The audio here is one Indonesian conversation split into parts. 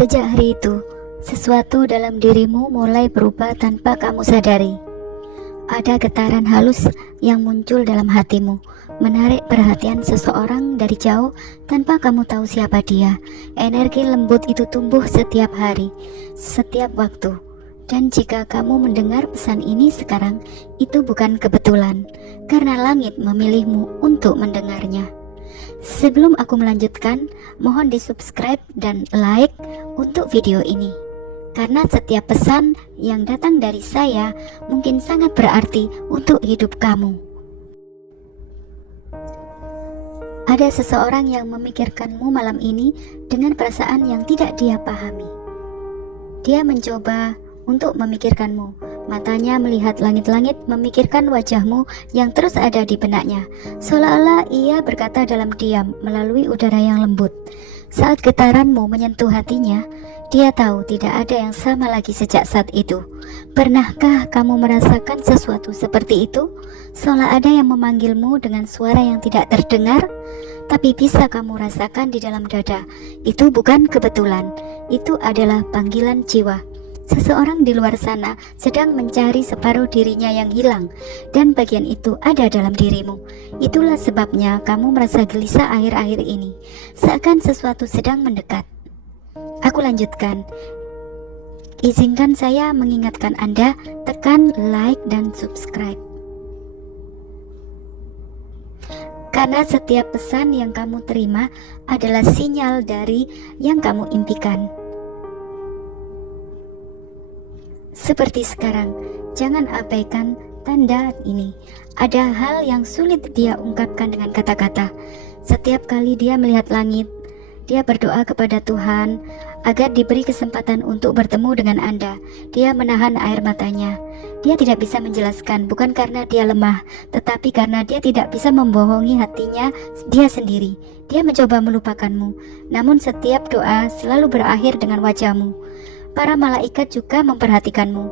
Sejak hari itu, sesuatu dalam dirimu mulai berubah tanpa kamu sadari. Ada getaran halus yang muncul dalam hatimu, menarik perhatian seseorang dari jauh tanpa kamu tahu siapa dia. Energi lembut itu tumbuh setiap hari, setiap waktu. Dan jika kamu mendengar pesan ini sekarang, itu bukan kebetulan, karena langit memilihmu untuk mendengarnya. Sebelum aku melanjutkan, mohon di-subscribe dan like untuk video ini, karena setiap pesan yang datang dari saya mungkin sangat berarti untuk hidup kamu. Ada seseorang yang memikirkanmu malam ini dengan perasaan yang tidak dia pahami. Dia mencoba untuk memikirkanmu. Matanya melihat langit-langit, memikirkan wajahmu yang terus ada di benaknya, seolah-olah ia berkata dalam diam melalui udara yang lembut. Saat getaranmu menyentuh hatinya, dia tahu tidak ada yang sama lagi sejak saat itu. Pernahkah kamu merasakan sesuatu seperti itu? Seolah ada yang memanggilmu dengan suara yang tidak terdengar, tapi bisa kamu rasakan di dalam dada. Itu bukan kebetulan, itu adalah panggilan jiwa. Seseorang di luar sana sedang mencari separuh dirinya yang hilang, dan bagian itu ada dalam dirimu. Itulah sebabnya kamu merasa gelisah akhir-akhir ini, seakan sesuatu sedang mendekat. Aku lanjutkan. Izinkan saya mengingatkan Anda, tekan like dan subscribe. Karena setiap pesan yang kamu terima adalah sinyal dari yang kamu impikan. Seperti sekarang, jangan abaikan tanda ini. Ada hal yang sulit dia ungkapkan dengan kata-kata. Setiap kali dia melihat langit, dia berdoa kepada Tuhan agar diberi kesempatan untuk bertemu dengan Anda. Dia menahan air matanya. Dia tidak bisa menjelaskan, bukan karena dia lemah, tetapi karena dia tidak bisa membohongi hatinya dia sendiri. Dia mencoba melupakanmu, namun setiap doa selalu berakhir dengan wajahmu. Para malaikat juga memperhatikanmu.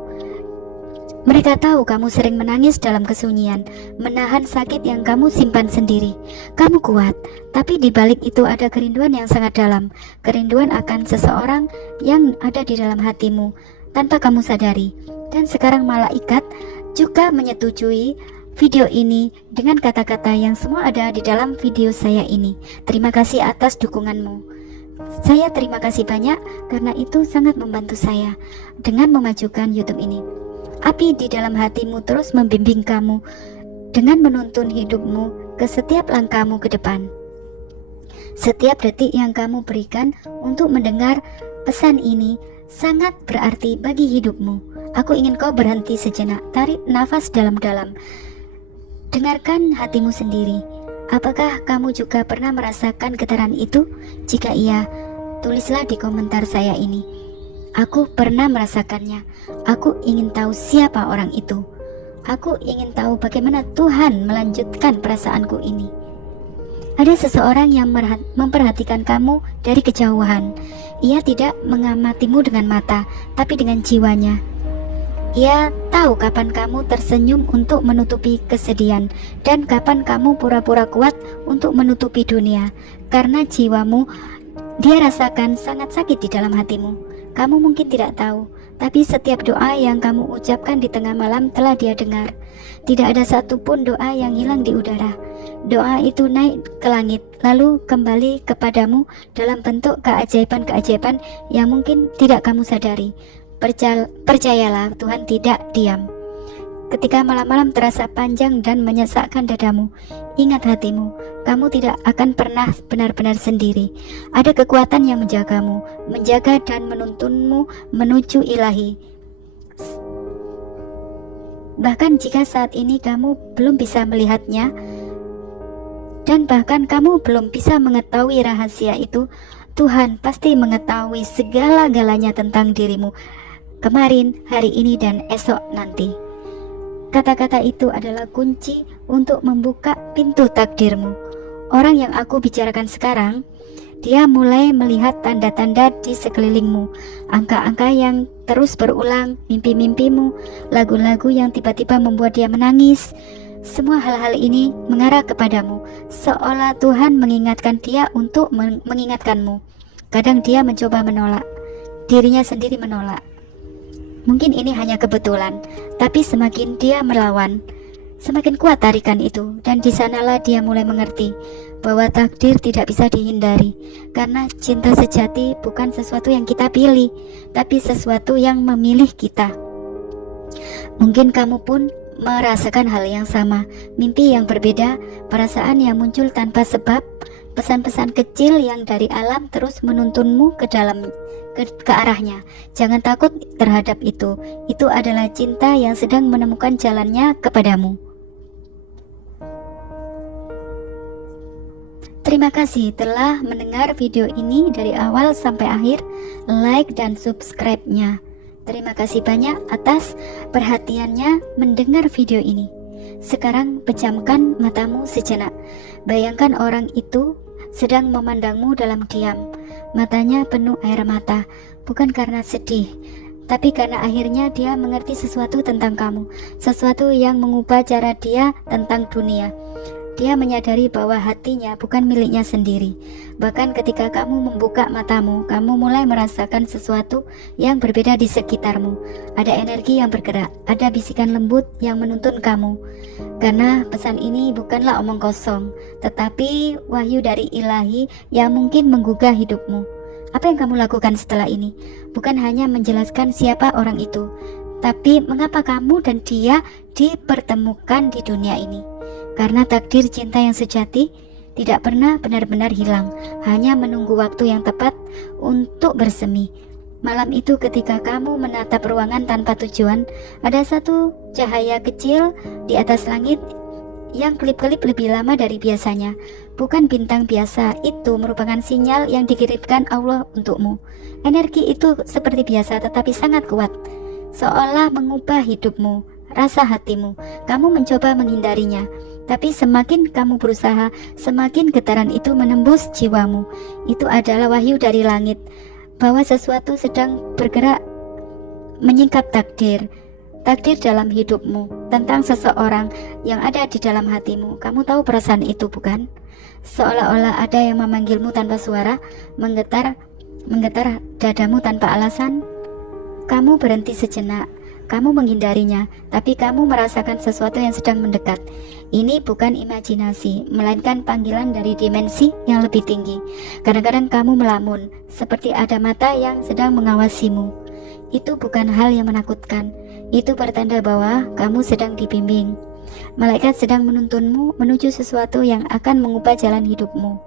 Mereka tahu kamu sering menangis dalam kesunyian, menahan sakit yang kamu simpan sendiri. Kamu kuat, tapi di balik itu ada kerinduan yang sangat dalam. Kerinduan akan seseorang yang ada di dalam hatimu tanpa kamu sadari. Dan sekarang malaikat juga menyetujui video ini dengan kata-kata yang semua ada di dalam video saya ini. Terima kasih atas dukunganmu. Saya terima kasih banyak karena itu sangat membantu saya dengan memajukan YouTube ini. Api di dalam hatimu terus membimbing kamu dengan menuntun hidupmu ke setiap langkahmu ke depan. Setiap detik yang kamu berikan untuk mendengar pesan ini sangat berarti bagi hidupmu. Aku ingin kau berhenti sejenak, tarik nafas dalam-dalam. Dengarkan hatimu sendiri. Apakah kamu juga pernah merasakan getaran itu? Jika iya, tulislah di komentar saya ini. Aku pernah merasakannya. Aku ingin tahu siapa orang itu. Aku ingin tahu bagaimana Tuhan melanjutkan perasaanku ini. Ada seseorang yang memperhatikan kamu dari kejauhan. Ia tidak mengamatimu dengan mata, tapi dengan jiwanya. Ia tahu kapan kamu tersenyum untuk menutupi kesedihan, dan kapan kamu pura-pura kuat untuk menutupi dunia. Karena jiwamu, dia rasakan sangat sakit di dalam hatimu. Kamu mungkin tidak tahu, tapi setiap doa yang kamu ucapkan di tengah malam telah dia dengar. Tidak ada satupun doa yang hilang di udara. Doa itu naik ke langit, lalu kembali kepadamu dalam bentuk keajaiban-keajaiban yang mungkin tidak kamu sadari. Percayalah, Tuhan tidak diam. Ketika malam-malam terasa panjang dan menyesakkan dadamu, ingat hatimu, kamu tidak akan pernah benar-benar sendiri. Ada kekuatan yang menjagamu, menjaga dan menuntunmu menuju ilahi. Bahkan jika saat ini kamu belum bisa melihatnya, dan bahkan kamu belum bisa mengetahui rahasia itu, Tuhan pasti mengetahui segala-galanya tentang dirimu. Kemarin, hari ini, dan esok nanti. Kata-kata itu adalah kunci untuk membuka pintu takdirmu. Orang yang aku bicarakan sekarang, dia mulai melihat tanda-tanda di sekelilingmu, angka-angka yang terus berulang, mimpi-mimpimu, lagu-lagu yang tiba-tiba membuat dia menangis. Semua hal-hal ini mengarah kepadamu, seolah Tuhan mengingatkan dia untuk mengingatkanmu. Kadang dia mencoba menolak. dirinya sendiri menolak. Mungkin ini hanya kebetulan, tapi semakin dia melawan, semakin kuat tarikan itu, dan di sanalah dia mulai mengerti bahwa takdir tidak bisa dihindari, karena cinta sejati bukan sesuatu yang kita pilih, tapi sesuatu yang memilih kita. Mungkin kamu pun merasakan hal yang sama, mimpi yang berbeda, perasaan yang muncul tanpa sebab, pesan-pesan kecil yang dari alam terus menuntunmu ke arahnya. Jangan takut terhadap itu. Itu adalah cinta yang sedang menemukan jalannya kepadamu. Terima kasih telah mendengar video ini dari awal sampai akhir. Like dan subscribe-nya. Terima kasih banyak atas perhatiannya mendengar video ini. Sekarang pejamkan matamu sejenak. Bayangkan orang itu sedang memandangmu dalam diam. Matanya penuh air mata, bukan karena sedih, tapi karena akhirnya dia mengerti sesuatu tentang kamu, sesuatu yang mengubah cara dia tentang dunia. Dia menyadari bahwa hatinya bukan miliknya sendiri. Bahkan ketika kamu membuka matamu, kamu mulai merasakan sesuatu yang berbeda di sekitarmu. Ada energi yang bergerak, ada bisikan lembut yang menuntun kamu. Karena pesan ini bukanlah omong kosong, tetapi wahyu dari ilahi yang mungkin menggugah hidupmu. Apa yang kamu lakukan setelah ini? Bukan hanya menjelaskan siapa orang itu, tapi mengapa kamu dan dia dipertemukan di dunia ini. Karena takdir cinta yang sejati tidak pernah benar-benar hilang, hanya menunggu waktu yang tepat untuk bersemi. Malam itu ketika kamu menatap ruangan tanpa tujuan, ada satu cahaya kecil di atas langit yang kelip-kelip lebih lama dari biasanya. Bukan bintang biasa, itu merupakan sinyal yang dikirimkan Allah untukmu. Energi itu seperti biasa tetapi sangat kuat, seolah mengubah hidupmu, rasa hatimu. Kamu mencoba menghindarinya, tapi semakin kamu berusaha, semakin getaran itu menembus jiwamu. Itu adalah wahyu dari langit, bahwa sesuatu sedang bergerak menyingkap takdir dalam hidupmu, tentang seseorang yang ada di dalam hatimu. Kamu tahu perasaan itu, bukan? Seolah-olah ada yang memanggilmu tanpa suara, menggetar dadamu tanpa alasan. Kamu berhenti sejenak. Kamu menghindarinya, tapi kamu merasakan sesuatu yang sedang mendekat. Ini bukan imajinasi, melainkan panggilan dari dimensi yang lebih tinggi. Kadang-kadang kamu melamun, seperti ada mata yang sedang mengawasimu. Itu bukan hal yang menakutkan. Itu pertanda bahwa kamu sedang dibimbing. Malaikat sedang menuntunmu menuju sesuatu yang akan mengubah jalan hidupmu.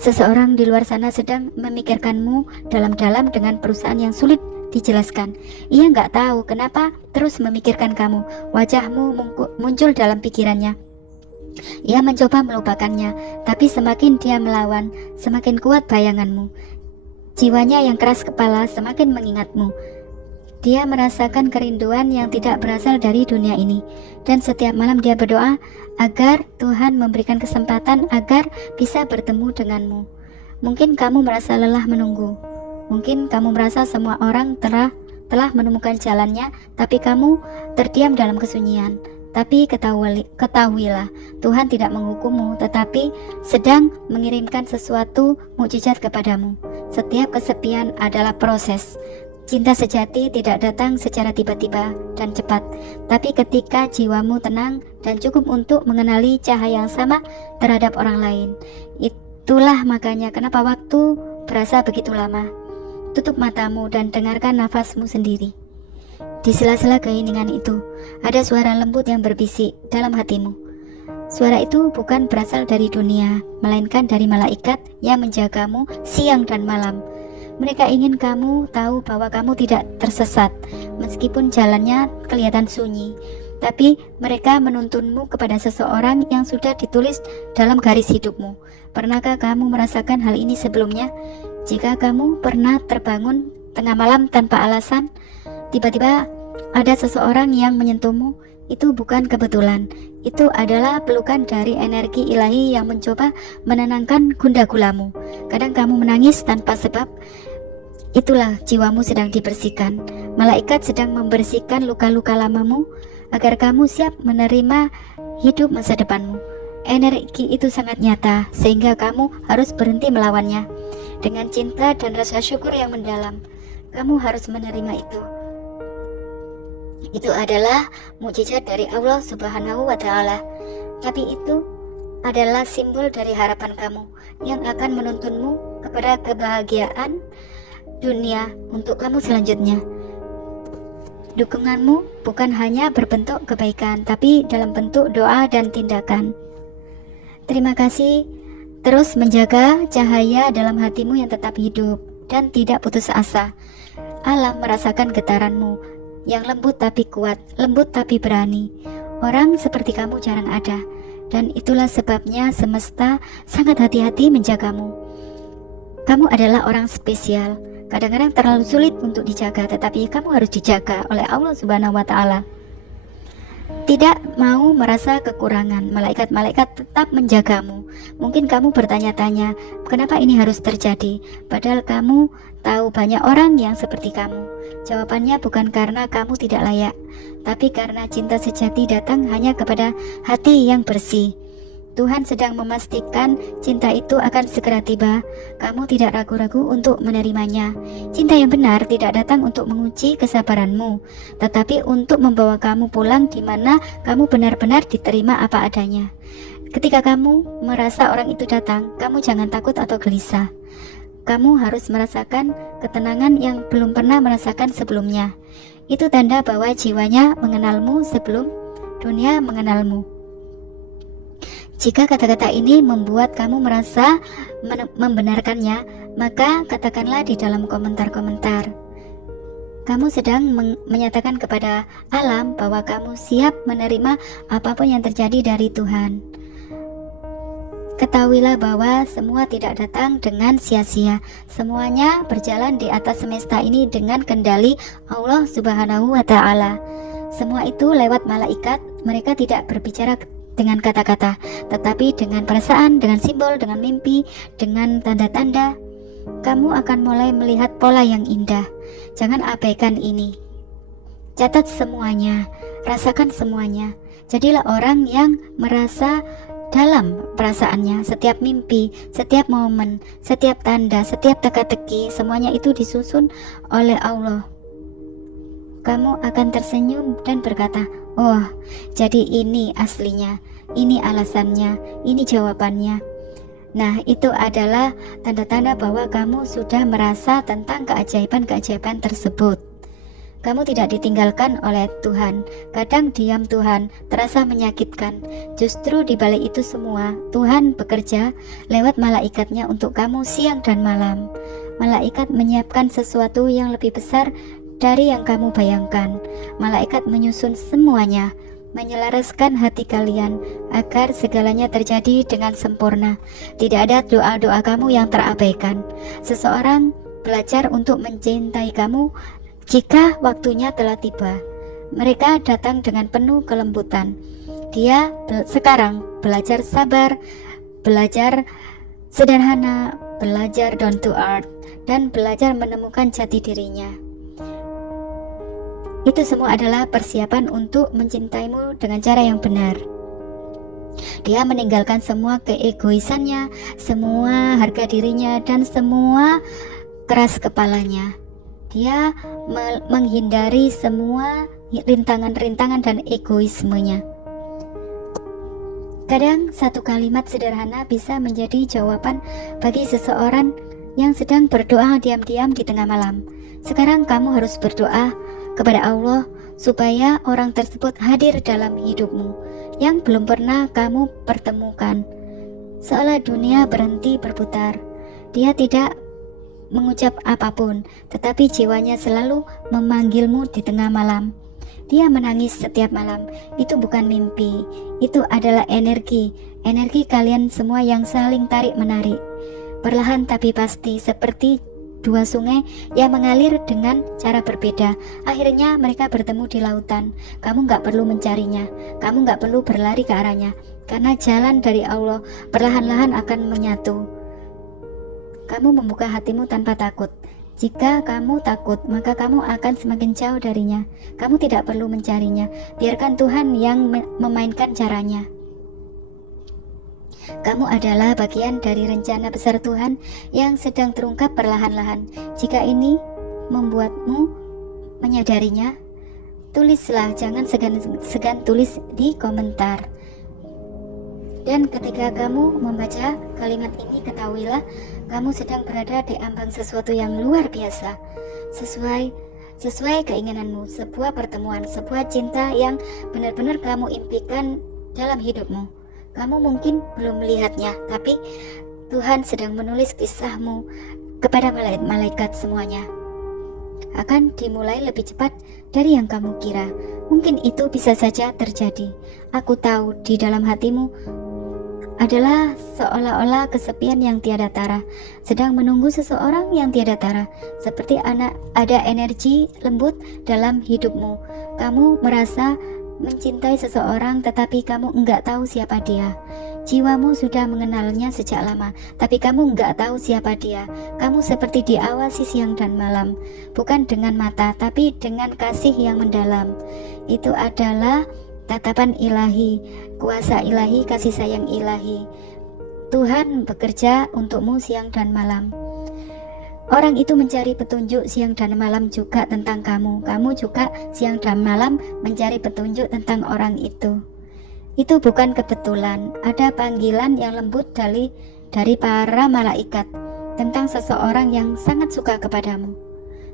Seseorang di luar sana sedang memikirkanmu dalam-dalam dengan perusahaan yang sulit dijelaskan. Ia nggak tahu kenapa terus memikirkan kamu. Wajahmu muncul dalam pikirannya. Ia mencoba melupakannya, tapi semakin dia melawan, semakin kuat bayanganmu. Jiwanya yang keras kepala semakin mengingatmu. Dia merasakan kerinduan yang tidak berasal dari dunia ini, dan setiap malam dia berdoa agar Tuhan memberikan kesempatan agar bisa bertemu denganmu. Mungkin kamu merasa lelah menunggu. Mungkin kamu merasa semua orang telah menemukan jalannya, tapi kamu terdiam dalam kesunyian. Tapi ketahuilah, Tuhan tidak menghukummu, tetapi sedang mengirimkan sesuatu mukjizat kepadamu. Setiap kesepian adalah proses. Cinta sejati tidak datang secara tiba-tiba dan cepat, tapi ketika jiwamu tenang dan cukup untuk mengenali cahaya yang sama terhadap orang lain. Itulah makanya kenapa waktu berasa begitu lama. Tutup matamu dan dengarkan nafasmu sendiri. Di sela-sela keheningan itu, ada suara lembut yang berbisik dalam hatimu. Suara itu bukan berasal dari dunia, melainkan dari malaikat yang menjagamu siang dan malam. Mereka ingin kamu tahu bahwa kamu tidak tersesat, meskipun jalannya kelihatan sunyi. Tapi mereka menuntunmu kepada seseorang yang sudah ditulis dalam garis hidupmu. Pernahkah kamu merasakan hal ini sebelumnya? Jika kamu pernah terbangun tengah malam tanpa alasan, tiba-tiba ada seseorang yang menyentuhmu, itu bukan kebetulan. Itu adalah pelukan dari energi ilahi yang mencoba menenangkan gundah gulamu. Kadang kamu menangis tanpa sebab. Itulah jiwamu sedang dibersihkan. Malaikat sedang membersihkan luka-luka lamamu agar kamu siap menerima hidup masa depanmu. Energi itu sangat nyata, sehingga kamu harus berhenti melawannya. Dengan cinta dan rasa syukur yang mendalam, Kamu harus menerima itu. Itu adalah mukjizat dari Allah Subhanahu wa Ta'ala. Tapi itu adalah simbol dari harapan kamu yang akan menuntunmu kepada kebahagiaan dunia untuk kamu selanjutnya. Dukunganmu bukan hanya berbentuk kebaikan, tapi dalam bentuk doa dan tindakan. Terima kasih. Terus menjaga cahaya dalam hatimu yang tetap hidup dan tidak putus asa. Alam merasakan getaranmu yang lembut tapi kuat, lembut tapi berani. Orang seperti kamu jarang ada, dan itulah sebabnya semesta sangat hati-hati menjagamu. Kamu adalah orang spesial. Kadang-kadang terlalu sulit untuk dijaga, tetapi kamu harus dijaga oleh Allah Subhanahu wa Ta'ala. Tidak mau merasa kekurangan, malaikat-malaikat tetap menjagamu. Mungkin kamu bertanya-tanya, kenapa ini harus terjadi? Padahal kamu tahu banyak orang yang seperti kamu. Jawabannya bukan karena kamu tidak layak, tapi karena cinta sejati datang hanya kepada hati yang bersih. Tuhan sedang memastikan cinta itu akan segera tiba. Kamu tidak ragu-ragu untuk menerimanya. Cinta yang benar tidak datang untuk menguji kesabaranmu, tetapi untuk membawa kamu pulang di mana kamu benar-benar diterima apa adanya. Ketika kamu merasa orang itu datang, kamu jangan takut atau gelisah. Kamu harus merasakan ketenangan yang belum pernah merasakan sebelumnya. Itu tanda bahwa jiwanya mengenalmu sebelum dunia mengenalmu. Jika kata-kata ini membuat kamu merasa membenarkannya, maka katakanlah di dalam komentar-komentar. Kamu sedang menyatakan kepada alam bahwa kamu siap menerima apapun yang terjadi dari Tuhan. Ketahuilah bahwa semua tidak datang dengan sia-sia. Semuanya berjalan di atas semesta ini dengan kendali Allah Subhanahu wa Ta'ala. Semua itu lewat malaikat. Mereka tidak berbicara dengan kata-kata, tetapi dengan perasaan, dengan simbol, dengan mimpi, dengan tanda-tanda. Kamu akan mulai melihat pola yang indah. Jangan abaikan ini. Catat semuanya, rasakan semuanya. Jadilah orang yang merasa dalam perasaannya. Setiap mimpi, setiap momen, setiap tanda, setiap teka-teki, semuanya itu disusun oleh Allah. Kamu akan tersenyum dan berkata, "Oh, jadi ini aslinya, ini alasannya, ini jawabannya." Nah, itu adalah tanda-tanda bahwa kamu sudah merasa tentang keajaiban-keajaiban tersebut. Kamu tidak ditinggalkan oleh Tuhan. Kadang diam Tuhan terasa menyakitkan. Justru di balik itu semua, Tuhan bekerja lewat malaikatnya untuk kamu siang dan malam. Malaikat menyiapkan sesuatu yang lebih besar dari yang kamu bayangkan. Malaikat menyusun semuanya, menyelaraskan hati kalian agar segalanya terjadi dengan sempurna. Tidak ada doa-doa kamu yang terabaikan. Seseorang belajar untuk mencintai kamu jika waktunya telah tiba. Mereka datang dengan penuh kelembutan. Dia sekarang belajar sabar, belajar sederhana, belajar down to earth, dan belajar menemukan jati dirinya. Itu semua adalah persiapan untuk mencintaimu dengan cara yang benar. Dia meninggalkan semua keegoisannya, semua harga dirinya, dan semua keras kepalanya. Dia menghindari semua rintangan-rintangan dan egoismenya. Kadang satu kalimat sederhana bisa menjadi jawaban bagi seseorang yang sedang berdoa diam-diam di tengah malam. Sekarang kamu harus berdoa kepada Allah supaya orang tersebut hadir dalam hidupmu yang belum pernah kamu pertemukan. Seolah dunia berhenti berputar. Dia tidak mengucap apapun, tetapi jiwanya selalu memanggilmu di tengah malam. Dia menangis setiap malam. Itu bukan mimpi, itu adalah energi kalian semua yang saling tarik-menarik, perlahan tapi pasti, seperti dua sungai yang mengalir dengan cara berbeda. Akhirnya mereka bertemu di lautan. Kamu gak perlu mencarinya, kamu gak perlu berlari ke arahnya, karena jalan dari Allah perlahan-lahan akan menyatu. Kamu membuka hatimu tanpa takut. Jika kamu takut, maka kamu akan semakin jauh darinya. Kamu tidak perlu mencarinya, biarkan Tuhan yang memainkan caranya. Kamu adalah bagian dari rencana besar Tuhan yang sedang terungkap perlahan-lahan. Jika ini membuatmu menyadarinya? Tulislah, jangan segan tulis di komentar. Dan ketika kamu membaca kalimat ini, ketahuilah kamu sedang berada di ambang sesuatu yang luar biasa, sesuai keinginanmu, sebuah pertemuan, sebuah cinta yang benar-benar kamu impikan dalam hidupmu. Kamu mungkin belum melihatnya, tapi Tuhan sedang menulis kisahmu kepada malaikat semuanya. Akan dimulai lebih cepat dari yang kamu kira. Mungkin itu bisa saja terjadi. Aku tahu di dalam hatimu adalah seolah-olah kesepian yang tiada tara, sedang menunggu seseorang yang tiada tara. Seperti ada energi lembut dalam hidupmu. Kamu merasa mencintai seseorang, tetapi kamu enggak tahu siapa dia. Jiwamu sudah mengenalnya sejak lama, tapi kamu enggak tahu siapa dia. Kamu seperti diawasi siang dan malam, bukan dengan mata, tapi dengan kasih yang mendalam. Itu adalah tatapan ilahi, kuasa ilahi, kasih sayang ilahi. Tuhan bekerja untukmu siang dan malam. Orang itu mencari petunjuk siang dan malam juga tentang kamu. Kamu juga siang dan malam mencari petunjuk tentang orang itu. Itu bukan kebetulan. Ada panggilan yang lembut dari para malaikat tentang seseorang yang sangat suka kepadamu.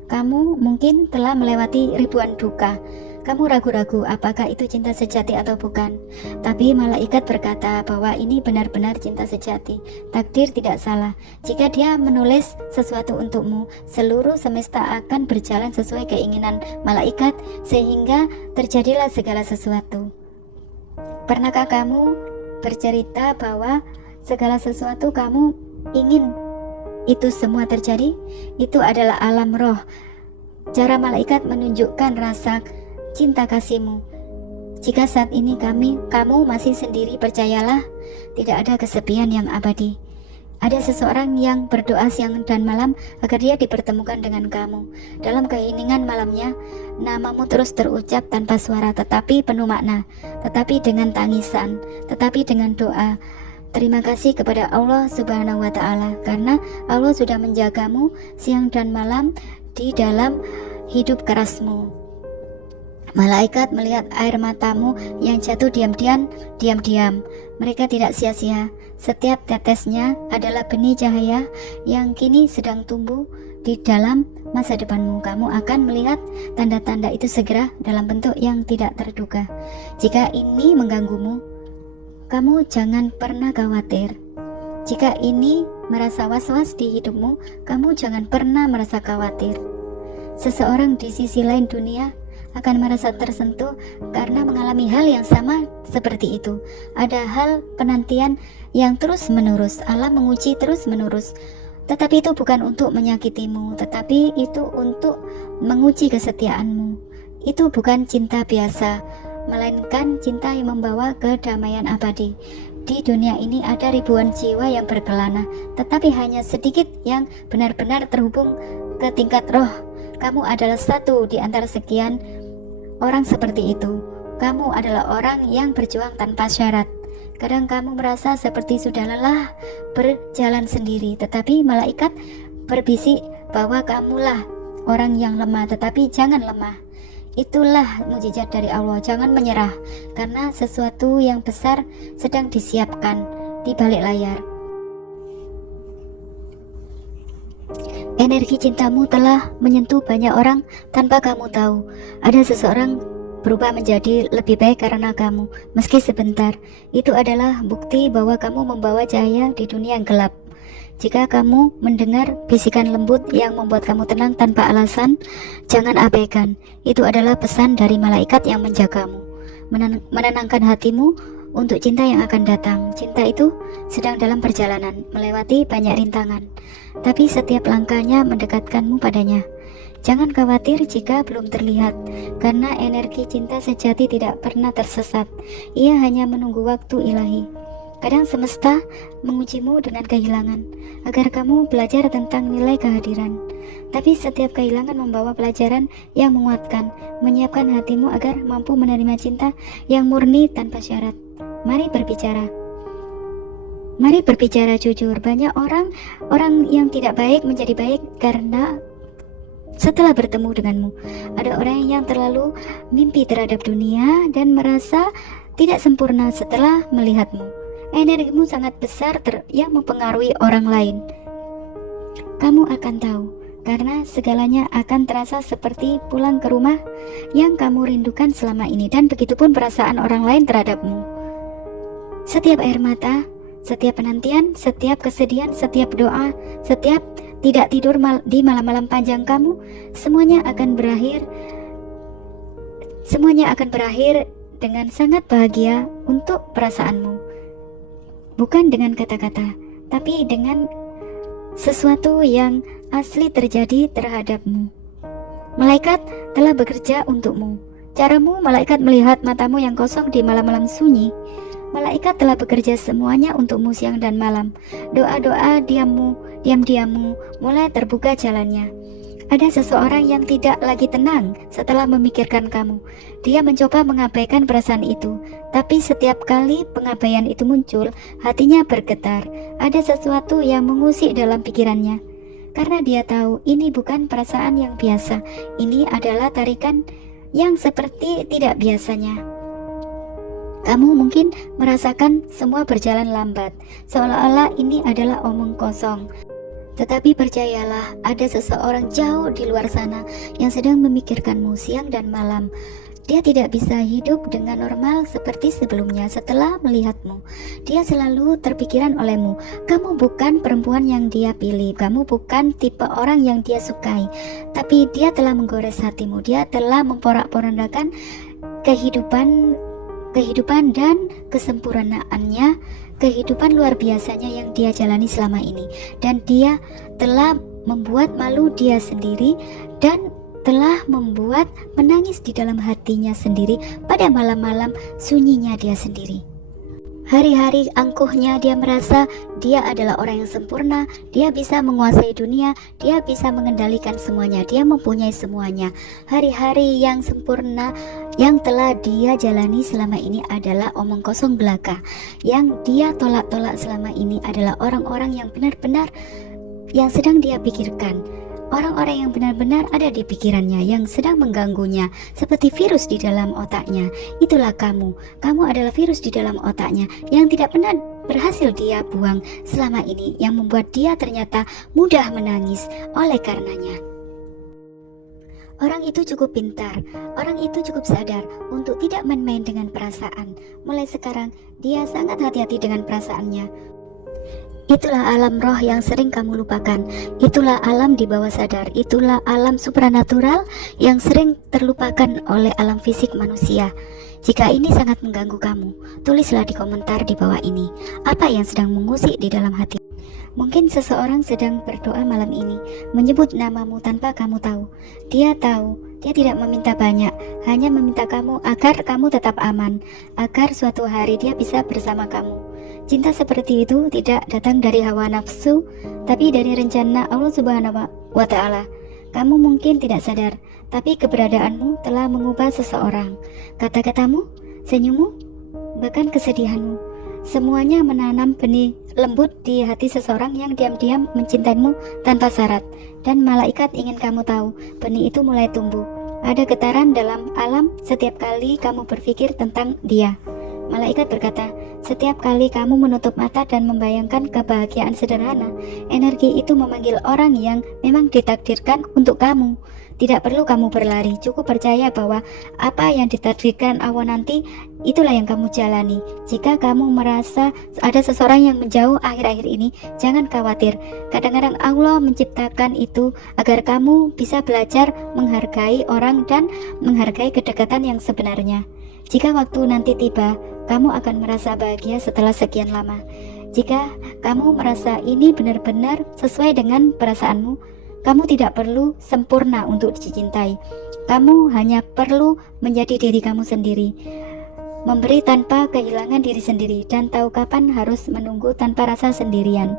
Kamu mungkin telah melewati ribuan duka. Kamu ragu-ragu apakah itu cinta sejati atau bukan. Tapi malaikat berkata bahwa ini benar-benar cinta sejati. Takdir tidak salah. Jika dia menulis sesuatu untukmu, seluruh semesta akan berjalan sesuai keinginan malaikat, sehingga terjadilah segala sesuatu. Pernahkah kamu bercerita bahwa segala sesuatu kamu ingin itu semua terjadi? Itu adalah alam roh. Cara malaikat menunjukkan rasa cinta kasihmu. Jika saat ini kamu masih sendiri, percayalah tidak ada kesepian yang abadi. Ada seseorang yang berdoa siang dan malam agar dia dipertemukan dengan kamu. Dalam keheningan malamnya, namamu terus terucap tanpa suara, tetapi penuh makna, tetapi dengan tangisan, tetapi dengan doa. Terima kasih kepada Allah Subhanahu wa Ta'ala, karena Allah sudah menjagamu siang dan malam di dalam hidup kerasmu. Malaikat melihat air matamu yang jatuh diam-diam. Mereka tidak sia-sia. Setiap tetesnya adalah benih cahaya yang kini sedang tumbuh di dalam masa depanmu. Kamu akan melihat tanda-tanda itu segera dalam bentuk yang tidak terduga. Jika ini mengganggumu, kamu jangan pernah khawatir. Jika ini merasa was-was di hidupmu, kamu jangan pernah merasa khawatir. Seseorang di sisi lain dunia akan merasa tersentuh karena mengalami hal yang sama seperti itu. Ada hal penantian yang terus menerus, alam menguji terus menerus. Tetapi itu bukan untuk menyakitimu, tetapi itu untuk menguji kesetiaanmu. Itu bukan cinta biasa, melainkan cinta yang membawa kedamaian abadi. Di dunia ini ada ribuan jiwa yang berkelana, tetapi hanya sedikit yang benar-benar terhubung ke tingkat roh. Kamu adalah satu di antara sekian orang seperti itu. Kamu adalah orang yang berjuang tanpa syarat. Kadang kamu merasa seperti sudah lelah berjalan sendiri, tetapi malaikat berbisik bahwa kamulah orang yang lemah, tetapi jangan lemah. Itulah mukjizat dari Allah. Jangan menyerah, karena sesuatu yang besar sedang disiapkan di balik layar. Energi cintamu telah menyentuh banyak orang tanpa kamu tahu. Ada seseorang berubah menjadi lebih baik karena kamu, meski sebentar. Itu adalah bukti bahwa kamu membawa cahaya di dunia yang gelap. Jika kamu mendengar bisikan lembut yang membuat kamu tenang tanpa alasan, jangan abaikan. Itu adalah pesan dari malaikat yang menjagamu, menenangkan hatimu untuk cinta yang akan datang. Cinta itu sedang dalam perjalanan, melewati banyak rintangan, tapi setiap langkahnya mendekatkanmu padanya. Jangan khawatir jika belum terlihat, karena energi cinta sejati tidak pernah tersesat. Ia hanya menunggu waktu ilahi. Kadang semesta mengujimu dengan kehilangan, agar kamu belajar tentang nilai kehadiran. Tapi setiap kehilangan membawa pelajaran yang menguatkan, menyiapkan hatimu agar mampu menerima cinta yang murni tanpa syarat. Mari berbicara. Mari berbicara jujur. Banyak orang yang tidak baik menjadi baik karena setelah bertemu denganmu. Ada orang yang terlalu mimpi terhadap dunia dan merasa tidak sempurna setelah melihatmu. Energimu sangat besar yang mempengaruhi orang lain. Kamu akan tahu, karena segalanya akan terasa seperti pulang ke rumah yang kamu rindukan selama ini, dan begitupun perasaan orang lain terhadapmu. Setiap air mata, setiap penantian, setiap kesedihan, setiap doa, setiap tidak tidur di malam-malam panjang kamu, semuanya akan berakhir dengan sangat bahagia untuk perasaanmu. Bukan dengan kata-kata, tapi dengan sesuatu yang asli terjadi terhadapmu. Malaikat telah bekerja untukmu. Caramu, malaikat melihat matamu yang kosong di malam-malam sunyi. Malaikat telah bekerja semuanya untukmu siang dan malam. Doa-doa diam-diammu mulai terbuka jalannya. Ada seseorang yang tidak lagi tenang setelah memikirkan kamu. Dia mencoba mengabaikan perasaan itu, tapi setiap kali pengabaian itu muncul, hatinya bergetar. Ada sesuatu yang mengusik dalam pikirannya, karena dia tahu ini bukan perasaan yang biasa. Ini adalah tarikan yang seperti tidak biasanya. Kamu mungkin merasakan semua berjalan lambat, seolah-olah ini adalah omong kosong. Tetapi percayalah, ada seseorang jauh di luar sana yang sedang memikirkanmu siang dan malam. Dia tidak bisa hidup dengan normal seperti sebelumnya setelah melihatmu. Dia selalu terpikiran olehmu. Kamu bukan perempuan yang dia pilih, kamu bukan tipe orang yang dia sukai. Tapi dia telah menggores hatimu, dia telah memporak-porandakan kehidupan dan kesempurnaannya, kehidupan luar biasanya yang dia jalani selama ini. Dan dia telah membuat malu dia sendiri dan telah membuat menangis di dalam hatinya sendiri pada malam-malam sunyinya dia sendiri. Hari-hari angkuhnya dia merasa dia adalah orang yang sempurna, dia bisa menguasai dunia, dia bisa mengendalikan semuanya, dia mempunyai semuanya. Hari-hari yang sempurna yang telah dia jalani selama ini adalah omong kosong belaka. Yang dia tolak-tolak selama ini adalah orang-orang yang benar-benar yang sedang dia pikirkan. Orang-orang yang benar-benar ada di pikirannya, yang sedang mengganggunya, seperti virus di dalam otaknya. Itulah kamu. Kamu adalah virus di dalam otaknya yang tidak pernah berhasil dia buang selama ini, yang membuat dia ternyata mudah menangis oleh karenanya. Orang itu cukup pintar, orang itu cukup sadar untuk tidak main-main dengan perasaan. Mulai sekarang, dia sangat hati-hati dengan perasaannya. Itulah alam roh yang sering kamu lupakan. Itulah alam di bawah sadar. Itulah alam supranatural yang sering terlupakan oleh alam fisik manusia. Jika ini sangat mengganggu kamu, tulislah di komentar di bawah ini apa yang sedang mengusik di dalam hati. Mungkin seseorang sedang berdoa malam ini, menyebut namamu tanpa kamu tahu. Dia tahu, dia tidak meminta banyak, hanya meminta kamu agar kamu tetap aman, agar suatu hari dia bisa bersama kamu. Cinta seperti itu tidak datang dari hawa nafsu, tapi dari rencana Allah Subhanahu wa Ta'ala. Kamu mungkin tidak sadar, tapi keberadaanmu telah mengubah seseorang. Kata-katamu, senyummu, bahkan kesedihanmu, semuanya menanam benih lembut di hati seseorang yang diam-diam mencintaimu tanpa syarat. Dan malaikat ingin kamu tahu, benih itu mulai tumbuh. Ada getaran dalam alam setiap kali kamu berpikir tentang dia. Malaikat berkata, setiap kali kamu menutup mata dan membayangkan kebahagiaan sederhana, energi itu memanggil orang yang memang ditakdirkan untuk kamu. Tidak perlu kamu berlari, cukup percaya bahwa apa yang ditakdirkan Allah nanti, itulah yang kamu jalani. Jika kamu merasa ada seseorang yang menjauh akhir-akhir ini, jangan khawatir. Kadang-kadang Allah menciptakan itu agar kamu bisa belajar menghargai orang dan menghargai kedekatan yang sebenarnya. Jika waktu nanti tiba, kamu akan merasa bahagia setelah sekian lama. Jika kamu merasa ini benar-benar sesuai dengan perasaanmu, kamu tidak perlu sempurna untuk dicintai. Kamu hanya perlu menjadi diri kamu sendiri, memberi tanpa kehilangan diri sendiri, dan tahu kapan harus menunggu tanpa rasa sendirian.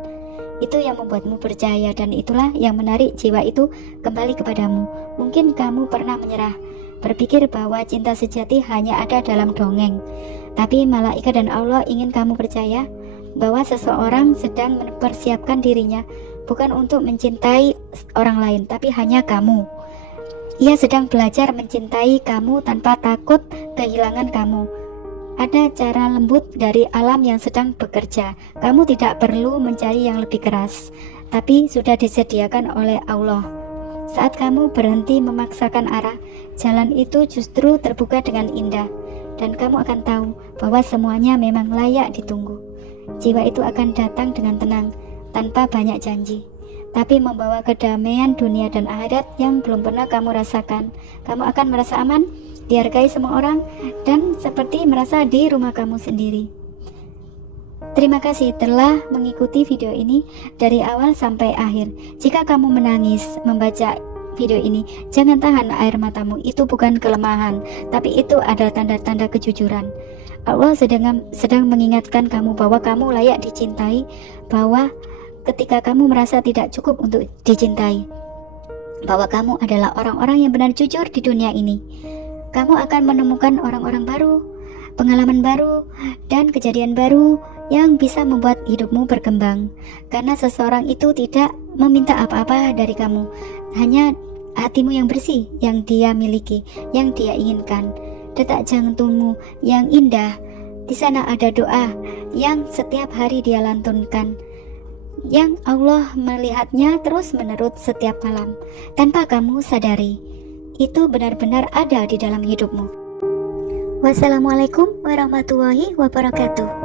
Itu yang membuatmu percaya, dan itulah yang menarik jiwa itu kembali kepadamu. Mungkin kamu pernah menyerah, berpikir bahwa cinta sejati hanya ada dalam dongeng. Tapi malaikat dan Allah ingin kamu percaya bahwa seseorang sedang mempersiapkan dirinya bukan untuk mencintai orang lain, tapi hanya kamu. Ia sedang belajar mencintai kamu tanpa takut kehilangan kamu. Ada cara lembut dari alam yang sedang bekerja. Kamu tidak perlu mencari yang lebih keras, tapi sudah disediakan oleh Allah. Saat kamu berhenti memaksakan arah, jalan itu justru terbuka dengan indah, dan kamu akan tahu bahwa semuanya memang layak ditunggu. Jiwa itu akan datang dengan tenang, tanpa banyak janji, tapi membawa kedamaian dunia dan akhirat yang belum pernah kamu rasakan. Kamu akan merasa aman, dihargai semua orang, dan seperti merasa di rumah kamu sendiri. Terima kasih telah mengikuti video ini dari awal sampai akhir. Jika kamu menangis membaca video ini, jangan tahan air matamu. Itu bukan kelemahan, tapi itu adalah tanda-tanda kejujuran. Allah sedang mengingatkan kamu bahwa kamu layak dicintai, bahwa ketika kamu merasa tidak cukup untuk dicintai, bahwa kamu adalah orang-orang yang benar jujur di dunia ini. Kamu akan menemukan orang-orang baru, pengalaman baru, dan kejadian baru yang bisa membuat hidupmu berkembang. Karena seseorang itu tidak meminta apa-apa dari kamu, hanya hatimu yang bersih yang dia miliki, yang dia inginkan. Detak jantungmu yang indah, di sana ada doa yang setiap hari dia lantunkan, yang Allah melihatnya terus-menerus setiap malam tanpa kamu sadari. Itu benar-benar ada di dalam hidupmu. Wassalamualaikum warahmatullahi wabarakatuh.